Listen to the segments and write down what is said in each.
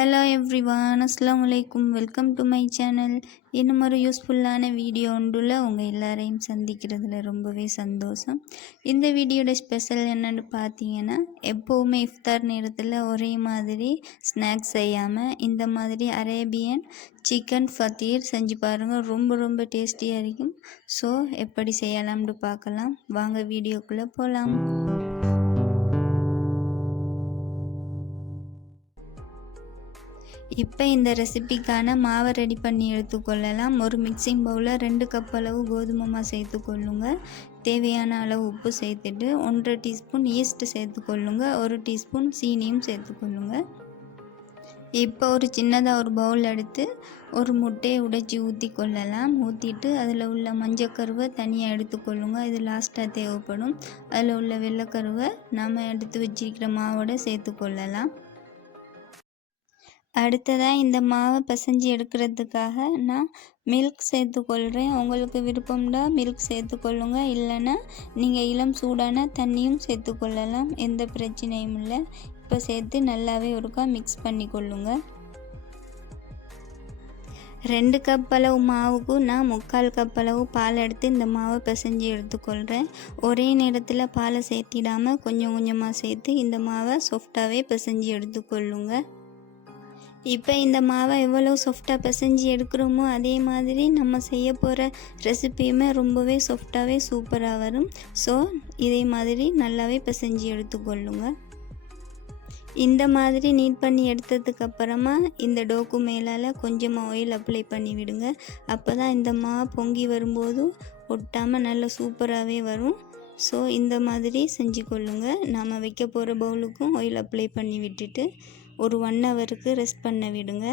Hello everyone, அஸ்ஸலாமு அலைக்கும். Welcome to my channel. இன்னும் ஒரு யூஸ்ஃபுல்லான வீடியோ ஒன்றுல உங்கள் எல்லாரையும் சந்திக்கிறதுல ரொம்பவே சந்தோஷம். இந்த வீடியோட ஸ்பெஷல் என்னென்னு பார்த்தீங்கன்னா, எப்போவுமே இஃப்தார் நேரத்தில் ஒரே மாதிரி ஸ்நாக்ஸ் செய்யாமல் இந்த மாதிரி அரேபியன் சிக்கன் ஃபத்தீர் செஞ்சு பாருங்கள். ரொம்ப டேஸ்டியாக இருக்கும். ஸோ எப்படி செய்யலாம்னு பார்க்கலாம். வாங்க வீடியோக்குள்ளே போகலாம். இப்போ இந்த ரெசிபிக்கான மாவை ரெடி பண்ணி எடுத்துக்கொள்ளலாம். ஒரு மிக்சிங் பவுலில் 2 கப் அளவு கோதுமை மாவு சேர்த்துக்கொள்ளுங்க. தேவையான அளவு உப்பு சேர்த்துட்டு 1.5 டீஸ்பூன் ஈஸ்ட் சேர்த்துக்கொள்ளுங்க. 1 டீஸ்பூன் சீனியும் சேர்த்துக்கொள்ளுங்க. இப்போ ஒரு சின்னதாக ஒரு பவுல் எடுத்து ஒரு முட்டையை உடைச்சி ஊற்றி கொள்ளலாம். ஊற்றிட்டு அதில் உள்ள மஞ்சக்கருவை தனியாக எடுத்துக்கொள்ளுங்க. இது லாஸ்ட்டாக தேவைப்படும். அதில் உள்ள வெள்ளைக்கருவை நாம் எடுத்து வச்சிருக்கிற மாவோட சேர்த்துக்கொள்ளலாம். அடுத்ததாக இந்த மாவை பிசைஞ்சு எடுக்கிறதுக்காக நான் மில்க் சேர்த்துக்கொள்கிறேன். உங்களுக்கு விருப்பம்னா மில்க் சேர்த்துக்கொள்ளுங்க. இல்லைன்னா நீங்கள் இளம் சூடான தண்ணியும் சேர்த்துக்கொள்ளலாம். எந்த பிரச்சனையும் இல்லை. இப்போ சேர்த்து நல்லாவே ஒருக்கா மிக்ஸ் பண்ணி கொள்ளுங்க. 2 கப் அளவு மாவுக்கு நான் 3/4 கப் அளவு பால் எடுத்து இந்த மாவை பிசைஞ்சு எடுத்துக்கொள்கிறேன். ஒரே நேரத்தில் பாலை சேர்த்திடாமல் கொஞ்சம் கொஞ்சமாக சேர்த்து இந்த மாவை சாஃப்டாகவே பிசைஞ்சு எடுத்துக்கொள்ளுங்க. இப்போ இந்த மாவை எவ்வளோ சாஃப்டாக பிசைஞ்சு எடுக்கிறோமோ அதே மாதிரி நம்ம செய்ய போகிற ரெசிபியுமே ரொம்பவே சாஃப்டாகவே சூப்பராக வரும். ஸோ இதே மாதிரி நல்லாவே பிசைஞ்சு எடுத்துக்கொள்ளுங்க. இந்த மாதிரி நீட் பண்ணி எடுத்ததுக்கப்புறமா இந்த டோக்கு மேலால் கொஞ்சமாக ஆயில் அப்ளை பண்ணி விடுங்க. அப்போ தான் இந்த மாவு பொங்கி வரும்போது ஒட்டாமல் நல்லா சூப்பராகவே வரும். ஸோ இந்த மாதிரி செஞ்சு கொள்ளுங்க. நாம் வைக்க போகிற பவுலுக்கும் ஆயில் அப்ளை பண்ணி விட்டுட்டு ஒரு 1 ஹவருக்கு ரெஸ்ட் பண்ண விடுங்க.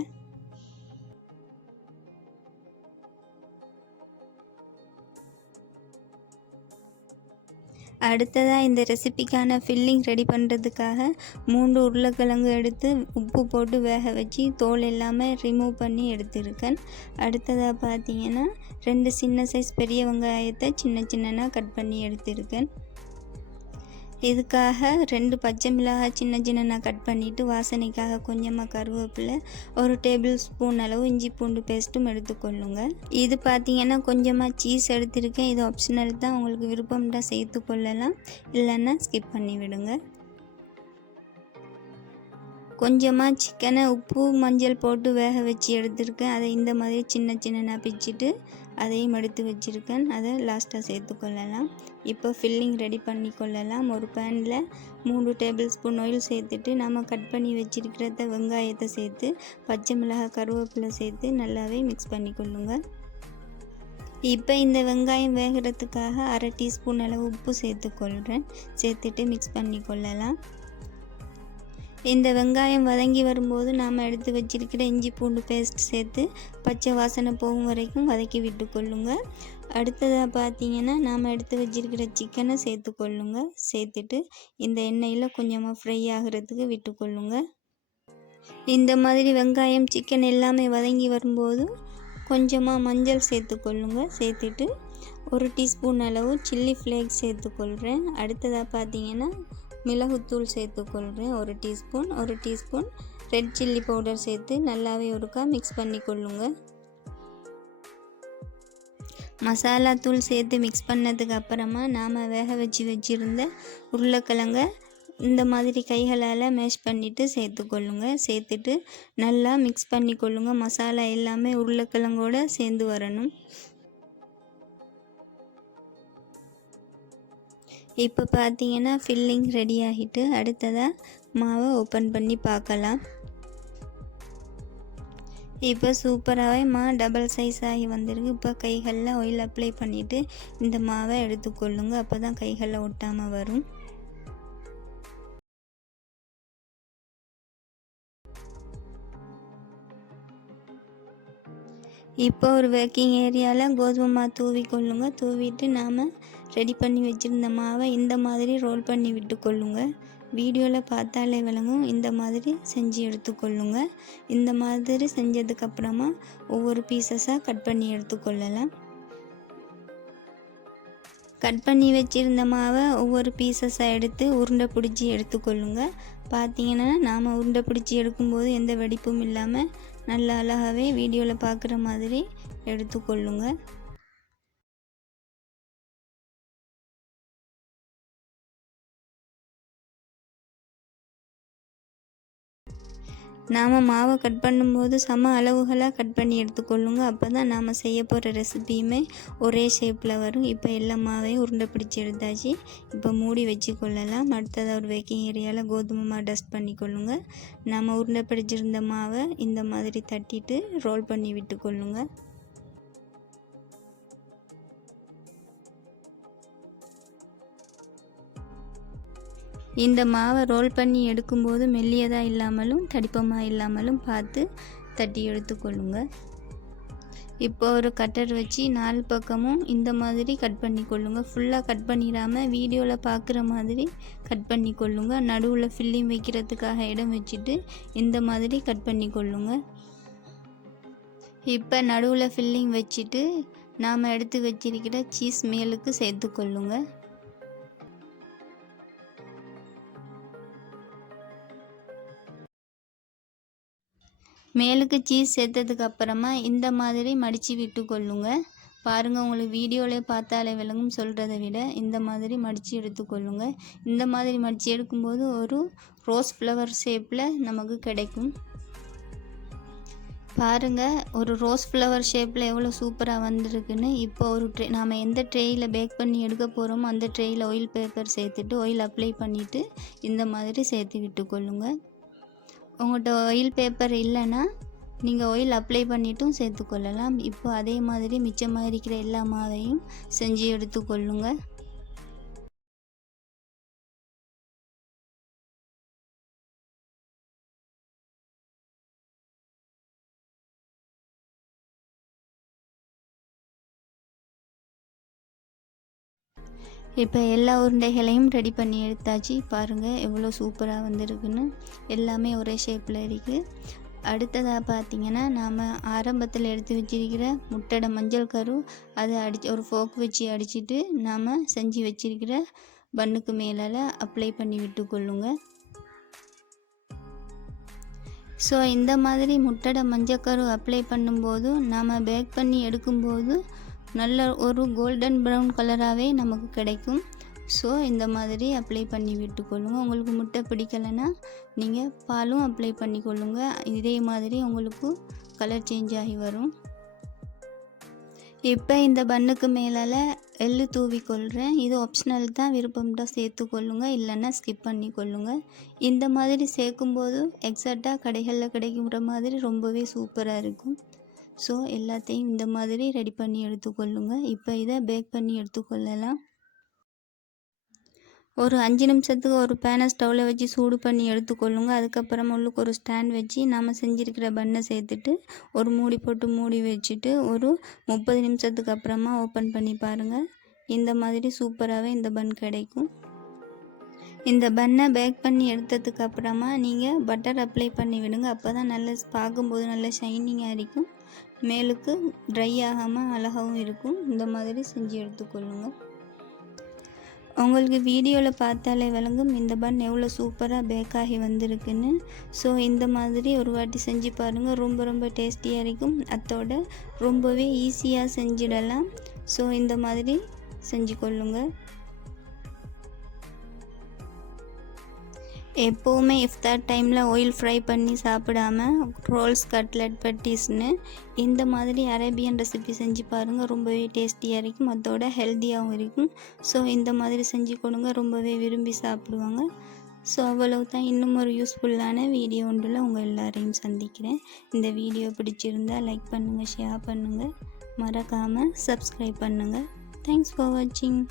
அடுத்ததாக இந்த ரெசிபிக்கான ஃபில்லிங் ரெடி பண்ணுறதுக்காக 3 உருளைக்கிழங்கு எடுத்து உப்பு போட்டு வேக வச்சு தோல் எல்லாமே ரிமூவ் பண்ணி எடுத்துருக்கேன். அடுத்ததாக பார்த்தீங்கன்னா 2 சின்ன சைஸ் பெரிய வெங்காயத்தை சின்னதாக கட் பண்ணி எடுத்துருக்கேன். இதுக்காக 2 பச்சை மிளகாய் சின்னதாக கட் பண்ணிவிட்டு வாசனைக்காக கொஞ்சமாக கருவேப்பிலை, 1 டேபிள் ஸ்பூன் அளவு இஞ்சி பூண்டு பேஸ்ட்டும் எடுத்துக்கொள்ளுங்க. இது பார்த்திங்கன்னா கொஞ்சமாக சீஸ் எடுத்திருக்கேன். இது ஆப்ஷனல் தான். உங்களுக்கு விருப்பம்னா சேர்த்துக்கொள்ளலாம், இல்லைன்னா ஸ்கிப் பண்ணி விடுங்க. கொஞ்சமாக சிக்கனை உப்பு மஞ்சள் போட்டு வேக வச்சு எடுத்துருக்கேன். அதை இந்த மாதிரி சின்னதாக பிச்சுட்டு அதையும் எடுத்து வச்சுருக்கேன். அதை லாஸ்ட்டாக சேர்த்துக்கொள்ளலாம். இப்போ ஃபில்லிங் ரெடி பண்ணி கொள்ளலாம். ஒரு பேனில் 3 டேபிள் ஸ்பூன் ஆயில் சேர்த்துட்டு நம்ம கட் பண்ணி வச்சுருக்கிற வெங்காயத்தை சேர்த்து பச்சை மிளகாய் கருவேப்பிலை சேர்த்து நல்லாவே மிக்ஸ் பண்ணி கொள்ளுங்க. இப்போ இந்த வெங்காயம் வேகிறதுக்காக 1/2 டீஸ்பூன் அளவு உப்பு சேர்த்துக்கொள்கிறேன். சேர்த்துட்டு மிக்ஸ் பண்ணி கொள்ளலாம். இந்த வெங்காயம் வதங்கி வரும்போது நாம் எடுத்து வச்சிருக்கிற இஞ்சி பூண்டு பேஸ்ட் சேர்த்து பச்சை வாசனை போகும் வரைக்கும் வதக்கி விட்டுக்கொள்ளுங்க. அடுத்ததாக பார்த்தீங்கன்னா நாம் எடுத்து வச்சிருக்கிற சிக்கனை சேர்த்துக்கொள்ளுங்க. சேர்த்துட்டு இந்த எண்ணெயில் கொஞ்சமாக ஃப்ரை ஆகிறதுக்கு விட்டுக்கொள்ளுங்க. இந்த மாதிரி வெங்காயம் சிக்கன் எல்லாமே வதங்கி வரும்போது கொஞ்சமாக மஞ்சள் சேர்த்துக்கொள்ளுங்க. சேர்த்துட்டு 1 டீஸ்பூன் அளவு சில்லி ஃப்ளேக்ஸ் சேர்த்துக்கொள்கிறேன். அடுத்ததாக பார்த்தீங்கன்னா மிளகுத்தூள் சேர்த்துக்கொள்கிறேன். 1 டீஸ்பூன் ரெட் சில்லி பவுடர் சேர்த்து நல்லாவே ஒருக்கா மிக்ஸ் பண்ணி கொள்ளுங்க. மசாலா தூள் சேர்த்து மிக்ஸ் பண்ணதுக்கு அப்புறமா நாம் வேக வச்சுருந்த உருளைக்கிழங்க இந்த மாதிரி கைகளால் மேஷ் பண்ணிவிட்டு சேர்த்துக்கொள்ளுங்க. சேர்த்துட்டு நல்லா மிக்ஸ் பண்ணி கொள்ளுங்க. மசாலா எல்லாமே உருளைக்கிழங்கோடு சேர்ந்து வரணும். இப்போ பார்த்தீங்கன்னா ஃபில்லிங் ரெடி ஆகிட்டு அடுத்ததாக மாவை ஓப்பன் பண்ணி பார்க்கலாம். இப்போ சூப்பராகவே டபுள் சைஸ் ஆகி வந்திருக்கு. இப்போ கைகளில் ஆயில் அப்ளை பண்ணிவிட்டு இந்த மாவை எடுத்துக்கொள்ளுங்க. அப்போ தான் கைகளில் ஒட்டாமல் வரும். இப்போ ஒரு பேக்கிங் ஏரியாவில் கோதுமை மாவு தூவிக்கொள்ளுங்க. தூவிட்டு நாம் ரெடி பண்ணி வச்சுருந்த மாவை இந்த மாதிரி ரோல் பண்ணி விட்டுக்கொள்ளுங்க. வீடியோவில் பார்த்தாலே விளங்கும். இந்த மாதிரி செஞ்சு எடுத்துக்கொள்ளுங்க. இந்த மாதிரி செஞ்சதுக்கப்புறமா ஒவ்வொரு பீசஸாக கட் பண்ணி எடுத்துக்கொள்ளலாம். கட் பண்ணி வச்சுருந்த மாவை ஒவ்வொரு பீசஸாக எடுத்து உருண்டை பிடிச்சி எடுத்துக்கொள்ளுங்க. பார்த்தீங்கன்னா நாம் உருண்டை பிடிச்சி எடுக்கும்போது எந்த வெடிப்பும் இல்லாமல் நல்ல அழகாகவே வீடியோவில் பார்க்குற மாதிரி எடுத்துக்கொள்ளுங்க. நாம் மாவை கட் பண்ணும்போது சம அளவுகளாக கட் பண்ணி எடுத்துக்கொள்ளுங்க. அப்போ தான் நாம் செய்ய போகிற ரெசிபியுமே ஒரே ஷேப்பில் வரும். இப்போ எல்லா மாவையும் உருண்டை பிடிச்சி எடுத்தாச்சு. இப்போ மூடி வச்சு கொள்ளலாம். அடுத்ததாக ஒரு பேக்கிங் ஏரியாவில் கோதுமை மாவு டஸ்ட் பண்ணிக்கொள்ளுங்க. நம்ம உருண்டை பிடிச்சிருந்த மாவை இந்த மாதிரி தட்டிட்டு ரோல் பண்ணி விட்டுக்கொள்ளுங்க. இந்த மாவை ரோல் பண்ணி எடுக்கும்போது மெல்லியதாக இல்லாமலும் தடிப்பமாக இல்லாமலும் பார்த்து தட்டி எடுத்துக்கொள்ளுங்க. இப்போ ஒரு கட்டர் வச்சு 4 பக்கமும் இந்த மாதிரி கட் பண்ணி கொள்ளுங்க. ஃபுல்லாக கட் பண்ணிடாமல் வீடியோவில் பார்க்குற மாதிரி கட் பண்ணி கொள்ளுங்க. நடுவில் ஃபில்லிங் வைக்கிறதுக்காக இடம் வச்சுட்டு இந்த மாதிரி கட் பண்ணி கொள்ளுங்க. இப்போ நடுவில் ஃபில்லிங் வச்சுட்டு நாம் எடுத்து வச்சிருக்கிற சீஸ் மேலுக்கு சேர்த்து கொள்ளுங்க. மேலுக்கு சீஸ் சேர்த்ததுக்கு அப்புறமா இந்த மாதிரி மடித்து விட்டு கொள்ளுங்க. பாருங்கள், உங்களுக்கு வீடியோவிலே பார்த்தாலே விளங்கும், சொல்கிறத விட இந்த மாதிரி மடித்து எடுத்துக்கொள்ளுங்க. இந்த மாதிரி மடித்து எடுக்கும்போது ஒரு ரோஸ் ஃப்ளவர் ஷேப்பில் நமக்கு கிடைக்கும். பாருங்கள், ஒரு ரோஸ் ஃப்ளவர் ஷேப்பில் எவ்வளோ சூப்பராக வந்திருக்குன்னு. இப்போ ஒரு நாம் எந்த ட்ரேயில் பேக் பண்ணி எடுக்க போகிறோமோ அந்த ட்ரேயில் ஆயில் பேப்பர் சேர்த்துட்டு ஆயில் அப்ளை பண்ணிவிட்டு இந்த மாதிரி சேர்த்து விட்டுக்கொள்ளுங்க. உங்கள்கிட்ட ஆயில் பேப்பர் இல்லைன்னா நீங்கள் ஆயில் அப்ளை பண்ணிட்டும் சேர்த்துக்கொள்ளலாம். இப்போ அதே மாதிரி மிச்சமாக இருக்கிற எல்லா மாவையும் செஞ்சு எடுத்துக்கொள்ளுங்க. இப்போ எல்லா உருண்டைகளையும் ரெடி பண்ணி எடுத்தாச்சு. பாருங்கள் எவ்வளோ சூப்பராக வந்திருக்குன்னு. எல்லாமே ஒரே ஷேப்பில் இருக்குது. அடுத்ததாக பார்த்திங்கன்னா நாம் ஆரம்பத்தில் எடுத்து வச்சிருக்கிற முட்டை மஞ்சள் கரு அதை ஒரு ஃபோக் வச்சு அடிச்சுட்டு நாம் செஞ்சு வச்சிருக்கிற பன்னுக்கு மேலே அப்ளை பண்ணி விட்டுக்கொள்ளுங்க. ஸோ இந்த மாதிரி முட்டை மஞ்சக்கரு அப்ளை பண்ணும்போது நாம் பேக் பண்ணி எடுக்கும்போது நல்ல ஒரு கோல்டன் ப்ரௌன் கலராகவே நமக்கு கிடைக்கும். ஸோ இந்த மாதிரி அப்ளை பண்ணி விட்டுக்கொள்ளுங்க. உங்களுக்கு முட்டை பிடிக்கலைன்னா நீங்கள் பாலும் அப்ளை பண்ணிக்கொள்ளுங்க. இதே மாதிரி உங்களுக்கு கலர் சேஞ்ச் ஆகி வரும். இப்போ இந்த பன்னுக்கு மேலே எள்ளு தூவிக்கொள்கிறேன். இது ஆப்ஷனல் தான், விருப்பம்டா சேர்த்துக்கொள்ளுங்க, இல்லைன்னா ஸ்கிப் பண்ணிக்கொள்ளுங்க. இந்த மாதிரி சேர்க்கும்போது எக்ஸாக்டாக கடைகளில் கிடைக்கிற மாதிரி ரொம்பவே சூப்பராக இருக்கும். ஸோ எல்லாத்தையும் இந்த மாதிரி ரெடி பண்ணி எடுத்துக்கொள்ளுங்க. இப்போ இதை பேக் பண்ணி எடுத்துக்கொள்ளலாம். ஒரு 5 நிமிஷத்துக்கு ஒரு பேனை ஸ்டவ்வில் வச்சு சூடு பண்ணி எடுத்துக்கொள்ளுங்க. அதுக்கப்புறமா உள்ளுக்கு ஒரு ஸ்டாண்ட் வச்சு நாம் செஞ்சுருக்கிற பன்னை சேர்த்துட்டு ஒரு மூடி போட்டு மூடி வச்சுட்டு ஒரு 30 நிமிஷத்துக்கு அப்புறமா ஓப்பன் பண்ணி பாருங்கள். இந்த மாதிரி சூப்பராகவே இந்த பன் கிடைக்கும். இந்த பன்னை பேக் பண்ணி எடுத்ததுக்கு அப்புறமா நீங்கள் பட்டர் அப்ளை பண்ணி விடுங்க. அப்போ தான் நல்ல பார்க்கும்போது நல்ல ஷைனிங்காக இருக்கும். மேலுக்கு ட்ரை ஆகாமல் அழகாகவும் இருக்கும். இந்த மாதிரி செஞ்சு எடுத்துக்கொள்ளுங்க. உங்களுக்கு வீடியோவில் பார்த்தாலே விளங்கும் இந்த பன் எவ்வளோ சூப்பராக பேக்காகி வந்திருக்குன்னு. ஸோ இந்த மாதிரி ஒரு வாட்டி செஞ்சு பாருங்கள். ரொம்ப டேஸ்டியாக இருக்கும். அதோட ரொம்பவே ஈஸியாக செஞ்சிடலாம். ஸோ இந்த மாதிரி செஞ்சு கொள்ளுங்க. எப்போவுமே இஃப்தார் டைமில் ஆயில் ஃப்ரை பண்ணி சாப்பிடாம ரோல்ஸ், கட்லட், பட்டீஸ்னு இந்த மாதிரி அரேபியன் ரெசிபி செஞ்சு பாருங்கள். ரொம்பவே டேஸ்டியாக இருக்கும். அதோட ஹெல்த்தியாகவும் இருக்கும். ஸோ இந்த மாதிரி செஞ்சு கொடுங்க, ரொம்பவே விரும்பி சாப்பிடுவாங்க. ஸோ அவ்வளவு தான். இன்னும் ஒரு யூஸ்ஃபுல்லான வீடியோ ஒன்றில் உங்கள் எல்லாரையும் சந்திக்கிறேன். இந்த வீடியோ பிடிச்சிருந்தால் லைக் பண்ணுங்கள், ஷேர் பண்ணுங்கள், மறக்காமல் சப்ஸ்கிரைப் பண்ணுங்கள். தேங்க்ஸ் ஃபார் வாட்சிங்.